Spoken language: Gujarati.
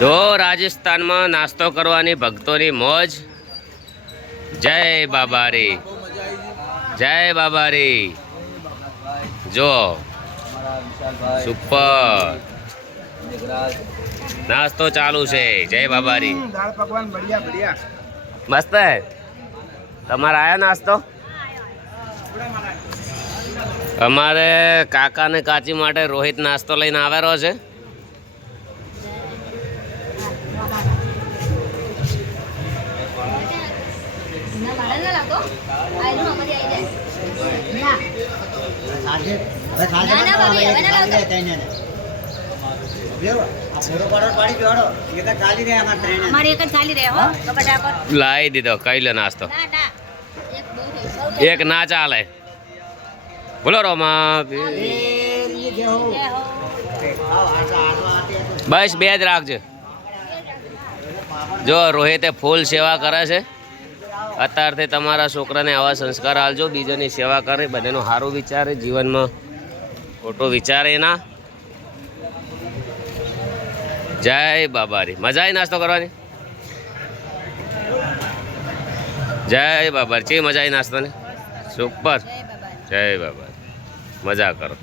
જો રાજસ્થાનમાં નાસ્તો કરવાની ભક્તોની મોજ. જય બાબારી, જય બાબારી. જો સુપર નાસ્તો ચાલુ છે. જય બાબારી. દાળ પકવાન બઢિયા બઢિયા મસ્ત હે. તમારે આયા નાસ્તો? અમારે કાકા ને કાચી માટે રોહિત નાસ્તો લઈને આવેલો છે. લાવી દીધો. કઈ લે નાસ્તો. એક ના ચાલે. બોલો રોમા. બસ બે જ રાખજો. જો રોહિતે ફૂલ સેવા કરે છે. અત્યારથી તમારા છોકરાને આવા સંસ્કાર આલજો. બીજાની સેવા કરે, બધાનું સારું વિચારે, જીવનમાં ખોટું વિચારે ના. જય બાબારી. મજા આવી નાસ્તો કરવાની? જય બાબારી. ચી મજા આવી નાસ્તો ને? સુપર. જય બાબારી. મજા કરો.